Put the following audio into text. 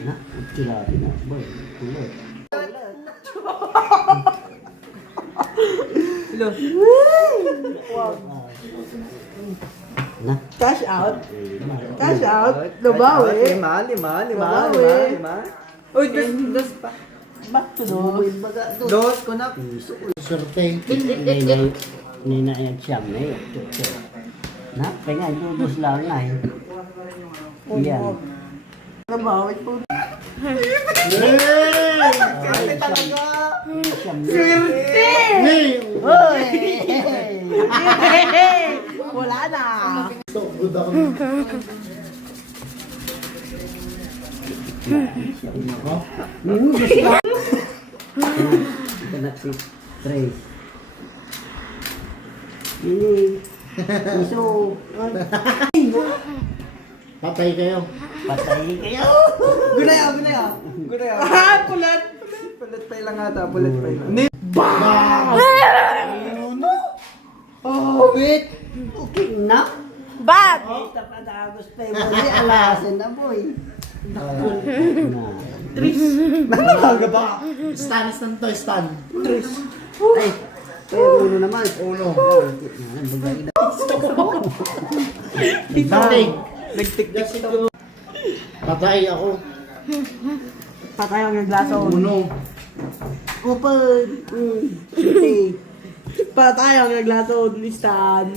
Na, tirabi na. Boy, ulit. Na. Cash out. Cash out. Lumawi. Lima. Uy, dos pa. Back to dos. Dos ko na. Surte. Ninayag siyam na yun. Na, penga, dos lang na eh. Yan. Lumawi po. Kaya talaga. Swerte! Hoy! Wala na. Kanak si Trace. Ini. Iso. Patay kayo. Patay kayo. Gunaya. Kulat. Pulit pa lang ata. Pulit pa lang. Oh, wait. Okay na. Back! Tapos pa yung mga alasin na boy. Nalaga ba? Stan to, stan. Ay, ulo naman. Ulo. Patay. Nagtik-tik ito. Patay ako. Patay ang glaso. Uno. Open. Patay. Patay ang glaso. Listan.